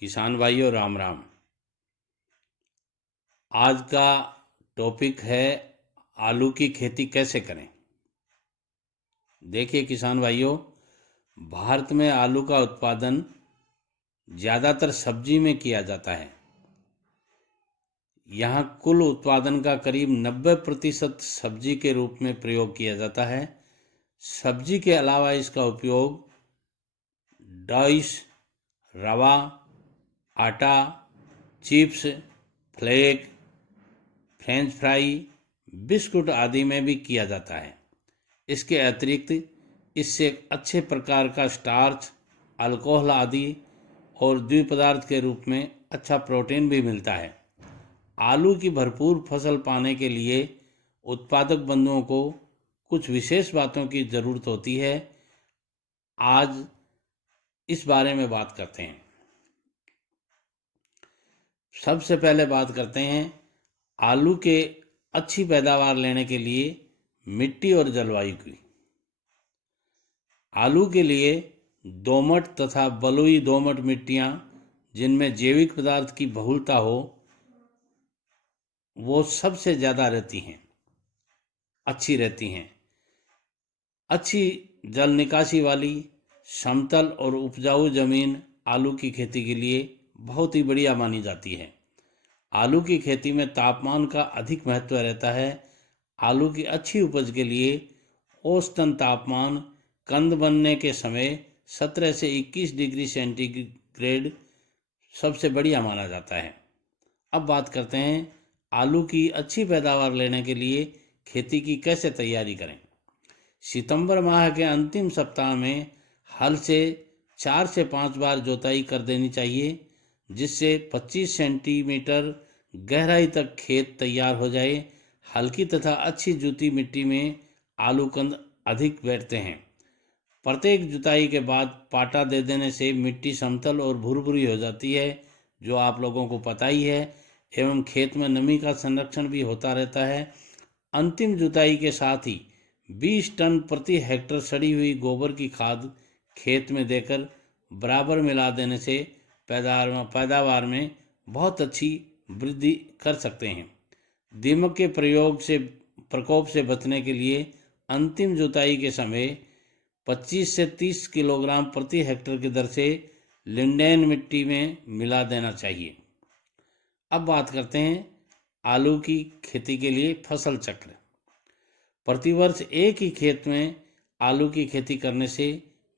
किसान भाइयों राम राम। आज का टॉपिक है आलू की खेती कैसे करें। देखिए किसान भाइयों, भारत में आलू का उत्पादन ज़्यादातर सब्जी में किया जाता है। यहाँ कुल उत्पादन का करीब 90% सब्जी के रूप में प्रयोग किया जाता है। सब्जी के अलावा इसका उपयोग डाइस, रवा, आटा, chips, flake, french fry, biscuit आदि में भी किया जाता है। इसके अतिरिक्त इससे अच्छे प्रकार का स्टार्च, अल्कोहल आदि और द्विपदार्थ के रूप में अच्छा प्रोटीन भी मिलता है। आलू की भरपूर फसल पाने के लिए उत्पादक बंधुओं को कुछ विशेष बातों की ज़रूरत होती है। आज इस बारे में बात करते हैं। सबसे पहले बात करते हैं आलू के अच्छी पैदावार लेने के लिए मिट्टी और जलवायु की। आलू के लिए दोमट तथा बलुई दोमट मिट्टियाँ जिनमें जैविक पदार्थ की बहुलता हो वो सबसे ज़्यादा अच्छी रहती हैं। अच्छी जल निकासी वाली समतल और उपजाऊ जमीन आलू की खेती के लिए बहुत ही बढ़िया मानी जाती है। आलू की खेती में तापमान का अधिक महत्व रहता है। आलू की अच्छी उपज के लिए औसतन तापमान कंद बनने के समय 17 से 21 डिग्री सेंटीग्रेड सबसे बढ़िया माना जाता है। अब बात करते हैं आलू की अच्छी पैदावार लेने के लिए खेती की कैसे तैयारी करें। सितंबर माह के अंतिम सप्ताह में हल से 4 से 5 बार जोताई कर देनी चाहिए, जिससे 25 सेंटीमीटर गहराई तक खेत तैयार हो जाए। हल्की तथा अच्छी जुती मिट्टी में आलू कंद अधिक बैठते हैं। प्रत्येक जुताई के बाद पाटा दे देने से मिट्टी समतल और भुरभुरी हो जाती है, जो आप लोगों को पता ही है, एवं खेत में नमी का संरक्षण भी होता रहता है। अंतिम जुताई के साथ ही 20 टन प्रति हेक्टेयर सड़ी हुई गोबर की खाद खेत में देकर बराबर मिला देने से पैदावार में बहुत अच्छी वृद्धि कर सकते हैं। दीमक के प्रकोप से बचने के लिए अंतिम जुताई के समय 25 से 30 किलोग्राम प्रति हेक्टेयर की दर से लिंडेन मिट्टी में मिला देना चाहिए। अब बात करते हैं आलू की खेती के लिए फसल चक्र। प्रतिवर्ष एक ही खेत में आलू की खेती करने से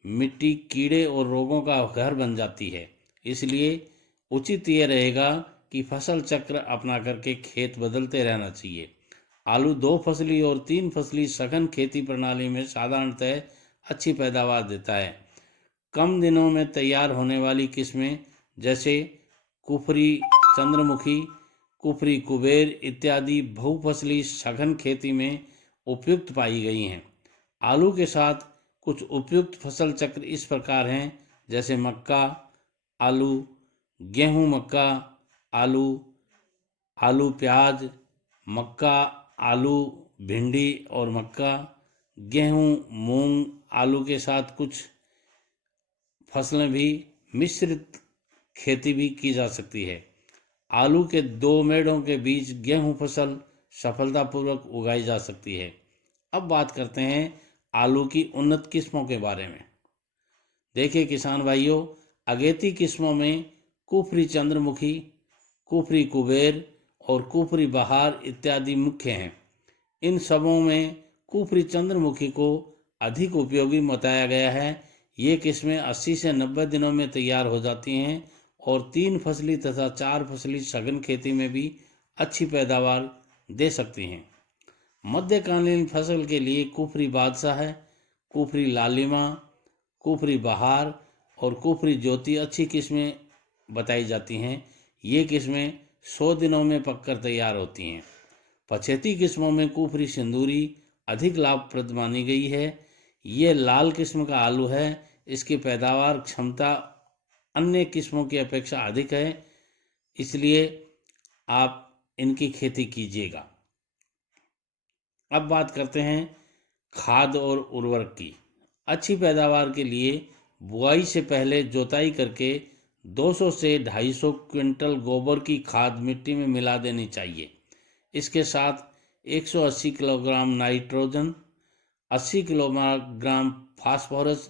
मिट्टी कीड़े और रोगों का घर बन जाती है। इसलिए उचित ये रहेगा कि फसल चक्र अपना करके खेत बदलते रहना चाहिए। आलू 2 फसली और 3 फसली सघन खेती प्रणाली में साधारणतः अच्छी पैदावार देता है। कम दिनों में तैयार होने वाली किस्में जैसे कुफरी चंद्रमुखी, कुफरी कुबेर इत्यादि बहुफसली सघन खेती में उपयुक्त पाई गई हैं। आलू के साथ कुछ उपयुक्त फसल चक्र इस प्रकार हैं, जैसे मक्का, आलू, गेहूं, मक्का, आलू, आलू प्याज, मक्का, आलू, भिंडी और मक्का, गेहूं, मूंग, आलू के साथ कुछ फसलें भी मिश्रित खेती भी की जा सकती है। आलू के 2 मेड़ों के बीच गेहूं फसल सफलतापूर्वक उगाई जा सकती है। अब बात करते हैं आलू की उन्नत किस्मों के बारे में। देखिए किसान भाइयों, अगेती किस्मों में कुफरी चंद्रमुखी, कुफरी कुबेर और कुफरी बहार इत्यादि मुख्य हैं। इन सबों में कुफरी चंद्रमुखी को अधिक उपयोगी बताया गया है। ये किस्में 80 से 90 दिनों में तैयार हो जाती हैं और 3 फसली तथा 4 फसली सघन खेती में भी अच्छी पैदावार दे सकती हैं। मध्यकालीन फसल के लिए कुफरी बादशाह है, कुफरी लालिमा, कुफरी बहार और कुफरी ज्योति अच्छी किस्में बताई जाती हैं। ये किस्में 100 दिनों में पककर तैयार होती हैं। पछेती किस्मों में कुफरी सिंदूरी अधिक लाभप्रद मानी गई है। ये लाल किस्म का आलू है। इसकी पैदावार क्षमता अन्य किस्मों की अपेक्षा अधिक है, इसलिए आप इनकी खेती कीजिएगा। अब बात करते हैं खाद और उर्वरक की। अच्छी पैदावार के लिए बुआई से पहले जोताई करके 200 से 250 क्विंटल गोबर की खाद मिट्टी में मिला देनी चाहिए। इसके साथ 180 kilogram nitrogen, 80 kilogram phosphorus,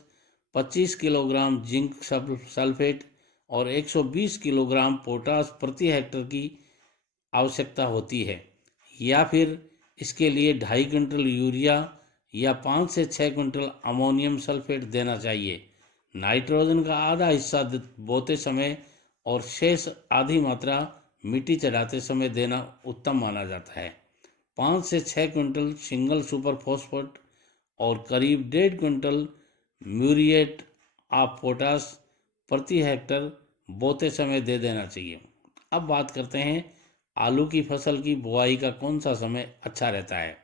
25 kilogram zinc sulphate और 120 किलोग्राम पोटास प्रति हेक्टर की आवश्यकता होती है। या फिर इसके लिए 2.5 क्विंटल यूरिया या 5 से 6 क्विंटल अमोनियम सल्फेट देना चाहिए। नाइट्रोजन का आधा हिस्सा बोते समय और शेष आधी मात्रा मिट्टी चढ़ाते समय देना उत्तम माना जाता है। 5 से 6 क्विंटल सिंगल सुपर फॉस्फेट और करीब 1.5 क्विंटल म्यूरिएट ऑफ पोटास प्रति हेक्टर बोते समय दे देना चाहिए। अब बात करते हैं आलू की फसल की बुआई का कौन सा समय अच्छा रहता है।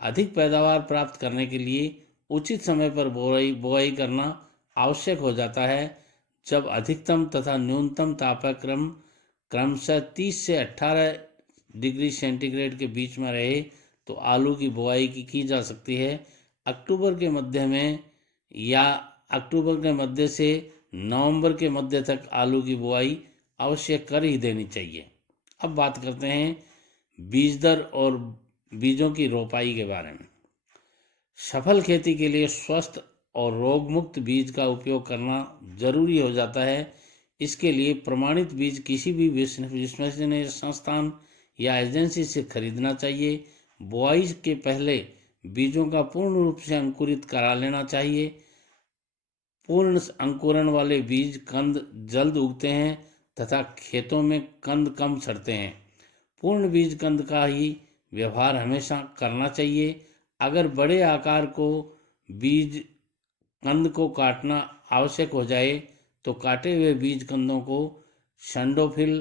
अधिक पैदावार प्राप्त करने के लिए उचित समय पर बुआई करना आवश्यक हो जाता है। जब अधिकतम तथा न्यूनतम तापक्रम क्रमशः 30 से 18 डिग्री सेंटीग्रेड के बीच में रहे तो आलू की बुआई की जा सकती है। अक्टूबर के मध्य में या अक्टूबर के मध्य से नवंबर के मध्य तक आलू की बुआई अवश्य कर ही देनी चाहिए। अब बात करते हैं बीज दर और बीजों की रोपाई के बारे में। सफल खेती के लिए स्वस्थ और रोग मुक्त बीज का उपयोग करना जरूरी हो जाता है। इसके लिए प्रमाणित बीज किसी भी विश्वसनीय संस्थान या एजेंसी से खरीदना चाहिए। बुआई के पहले बीजों का पूर्ण रूप से अंकुरित करा लेना चाहिए। पूर्ण अंकुरण वाले बीज कंद जल्द उगते हैं तथा खेतों में कंद कम सड़ते हैं। पूर्ण बीज कंद का ही व्यवहार हमेशा करना चाहिए। अगर बड़े आकार को बीज कंद को काटना आवश्यक हो जाए तो काटे हुए बीज कंदों को संडोफिल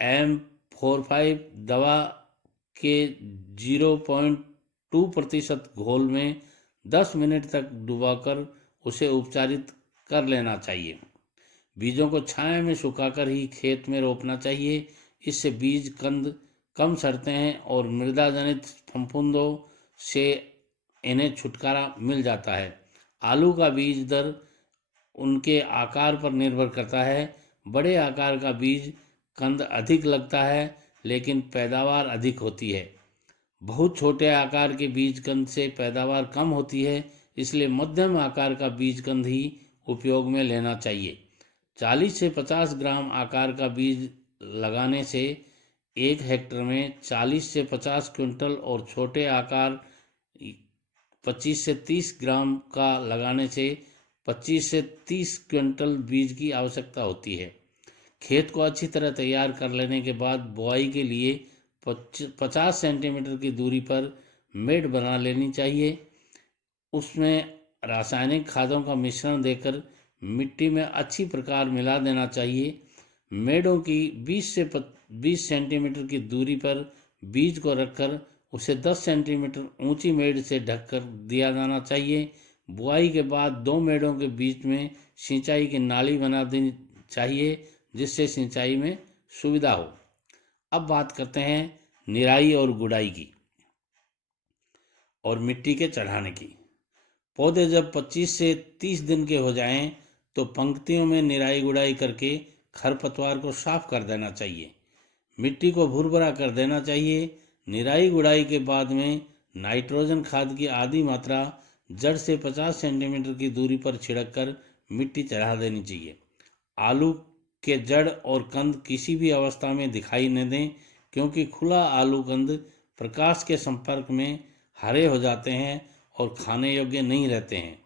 M45 दवा के 0.2% घोल में 10 मिनट तक डुबाकर उसे उपचारित कर लेना चाहिए। बीजों को छाया में सुखाकर ही खेत में रोपना चाहिए। इससे बीज कंद कम सड़ते हैं और मृदा जनित फफूंदों से इन्हें छुटकारा मिल जाता है। आलू का बीज दर उनके आकार पर निर्भर करता है। बड़े आकार का बीज कंद अधिक लगता है लेकिन पैदावार अधिक होती है। बहुत छोटे आकार के बीज कंद से पैदावार कम होती है, इसलिए मध्यम आकार का बीज कंद ही उपयोग में लेना चाहिए। 40 से 50 ग्राम आकार का बीज लगाने से 1 हेक्टर में 40 से 50 क्विंटल और छोटे आकार 25 से 30 ग्राम का लगाने से 25 से 30 क्विंटल बीज की आवश्यकता होती है। खेत को अच्छी तरह तैयार कर लेने के बाद बुआई के लिए 50 सेंटीमीटर की दूरी पर मेड़ बना लेनी चाहिए। उसमें रासायनिक खादों का मिश्रण देकर मिट्टी में अच्छी प्रकार मिला देना चाहिए। मेड़ों की 20 सेंटीमीटर की दूरी पर बीज को रखकर उसे 10 सेंटीमीटर ऊंची मेड़ से ढककर दिया जाना चाहिए। बुआई के बाद 2 मेड़ों के बीच में सिंचाई की नाली बना देनी चाहिए जिससे सिंचाई में सुविधा हो। अब बात करते हैं निराई और गुड़ाई की और मिट्टी के चढ़ाने की। पौधे जब 25 से 30 दिन के हो जाएं तो पंक्तियों में निराई गुड़ाई करके खरपतवार को साफ कर देना चाहिए। मिट्टी को भुरभुरा कर देना चाहिए। निराई गुड़ाई के बाद में नाइट्रोजन खाद की आधी मात्रा जड़ से 50 सेंटीमीटर की दूरी पर छिड़क कर मिट्टी चढ़ा देनी चाहिए। आलू के जड़ और कंद किसी भी अवस्था में दिखाई न दें, क्योंकि खुला आलू कंद प्रकाश के संपर्क में हरे हो जाते हैं और खाने योग्य नहीं रहते हैं।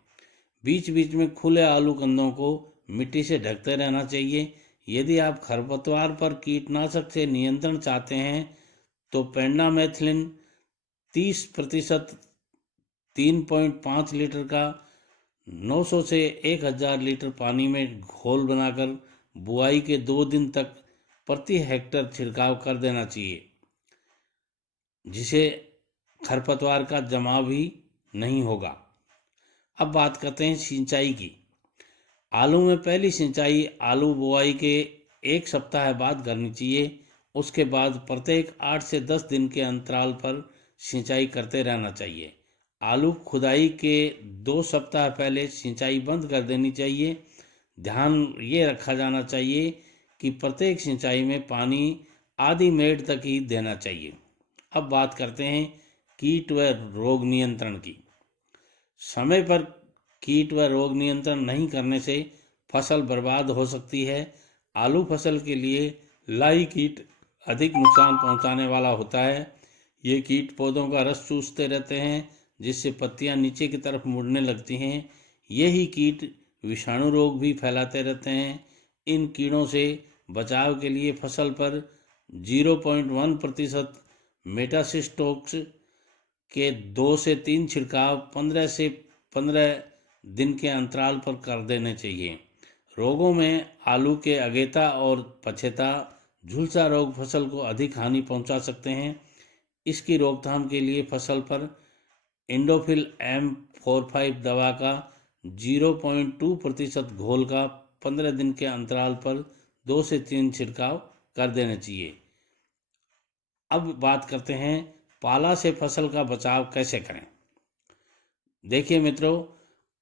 बीच बीच में खुले आलू कंदों को मिट्टी से ढकते रहना चाहिए। यदि आप खरपतवार पर कीटनाशक से नियंत्रण चाहते हैं तो पेंडामेथिलिन 30% 3.5 लीटर का 900 से 1000 लीटर पानी में घोल बनाकर बुआई के 2 दिन तक प्रति हेक्टर छिड़काव कर देना चाहिए, जिसे खरपतवार का जमाव भी नहीं होगा। अब बात करते हैं सिंचाई की। आलू में पहली सिंचाई आलू बुआई के 1 सप्ताह बाद करनी चाहिए। उसके बाद प्रत्येक 8 से 10 दिन के अंतराल पर सिंचाई करते रहना चाहिए। आलू खुदाई के 2 सप्ताह पहले सिंचाई बंद कर देनी चाहिए। ध्यान ये रखा जाना चाहिए कि प्रत्येक सिंचाई में पानी आधी मेड़ तक ही देना चाहिए। अब बात करते हैं कीट व रोग नियंत्रण की। समय पर कीट व रोग नियंत्रण नहीं करने से फसल बर्बाद हो सकती है। आलू फसल के लिए लाई कीट अधिक नुकसान पहुंचाने वाला होता है। ये कीट पौधों का रस चूसते रहते हैं, जिससे पत्तियां नीचे की तरफ मुड़ने लगती हैं। यही कीट विषाणु रोग भी फैलाते रहते हैं। इन कीड़ों से बचाव के लिए फसल पर 0.1% मेटासिस्टोक्स के 2 से 3 छिड़काव 15 से 15 दिन के अंतराल पर कर देने चाहिए। रोगों में आलू के अगेता और पछेता झुलसा रोग फसल को अधिक हानि पहुंचा सकते हैं। इसकी रोकथाम के लिए फसल पर इंडोफिल M45 दवा का 0.2% घोल का 15 दिन के अंतराल पर 2 से 3 छिड़काव कर देने चाहिए। अब बात करते हैं पाला से फसल का बचाव कैसे करें। देखिए मित्रों,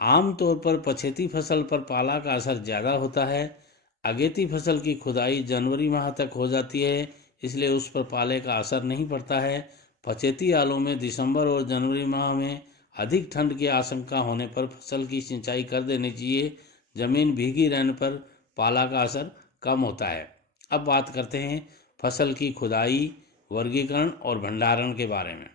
आमतौर पर पछेती फसल पर पाला का असर ज़्यादा होता है। अगेती फसल की खुदाई जनवरी माह तक हो जाती है, इसलिए उस पर पाले का असर नहीं पड़ता है। पछेती आलू में दिसंबर और जनवरी माह में अधिक ठंड की आशंका होने पर फसल की सिंचाई कर देनी चाहिए। ज़मीन भीगी रहने पर पाला का असर कम होता है। अब बात करते हैं फसल की खुदाई, वर्गीकरण और भंडारण के बारे में।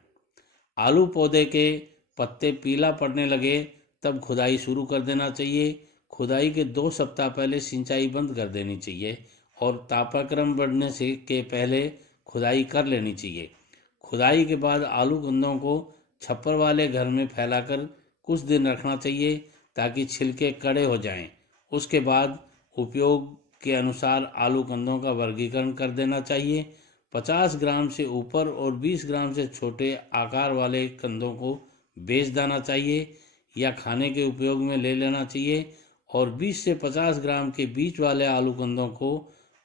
आलू पौधे के पत्ते पीला पड़ने लगे तब खुदाई शुरू कर देना चाहिए। खुदाई के 2 सप्ताह पहले सिंचाई बंद कर देनी चाहिए और तापाक्रम बढ़ने से के पहले खुदाई कर लेनी चाहिए। खुदाई के बाद आलू कंदों को छप्पर वाले घर में फैलाकर कुछ दिन रखना चाहिए ताकि छिलके कड़े हो जाएं। उसके बाद उपयोग के अनुसार आलू कंदों का वर्गीकरण कर देना चाहिए। 50 ग्राम से ऊपर और 20 ग्राम से छोटे आकार वाले कंदों को बेच देना चाहिए या खाने के उपयोग में ले लेना चाहिए, और 20 से 50 ग्राम के बीच वाले आलू कंदों को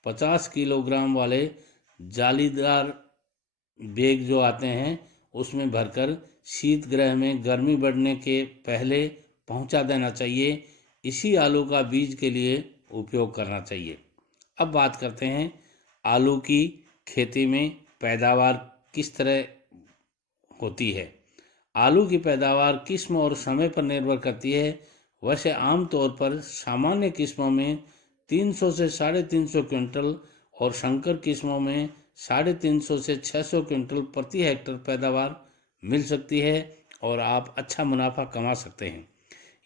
50 किलोग्राम वाले जालीदार बैग जो आते हैं उसमें भरकर शीतगृह में गर्मी बढ़ने के पहले पहुंचा देना चाहिए। इसी आलू का बीज के लिए उपयोग करना चाहिए। अब बात करते हैं आलू की खेती में पैदावार किस तरह होती है। आलू की पैदावार किस्म और समय पर निर्भर करती है। वैसे आमतौर पर सामान्य किस्मों में 300 से 350 क्विंटल और संकर किस्मों में 350 से 600 क्विंटल प्रति हेक्टेयर पैदावार मिल सकती है और आप अच्छा मुनाफा कमा सकते हैं।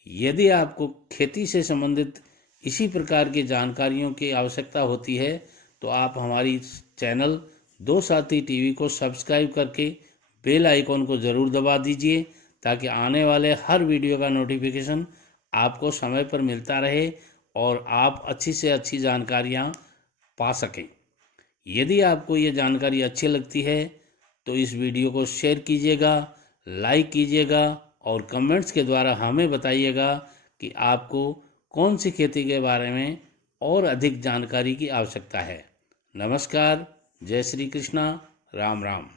यदि आपको खेती से संबंधित इसी प्रकार की जानकारियों की आवश्यकता होती है तो आप हमारी चैनल दो साथी टीवी को सब्सक्राइब करके बेल आइकॉन को ज़रूर दबा दीजिए ताकि आने वाले हर वीडियो का नोटिफिकेशन आपको समय पर मिलता रहे और आप अच्छी से अच्छी जानकारियाँ पा सकें। यदि आपको ये जानकारी अच्छी लगती है तो इस वीडियो को शेयर कीजिएगा, लाइक कीजिएगा और कमेंट्स के द्वारा हमें बताइएगा कि आपको कौन सी खेती के बारे में और अधिक जानकारी की आवश्यकता है। नमस्कार, जय श्री कृष्णा, राम राम।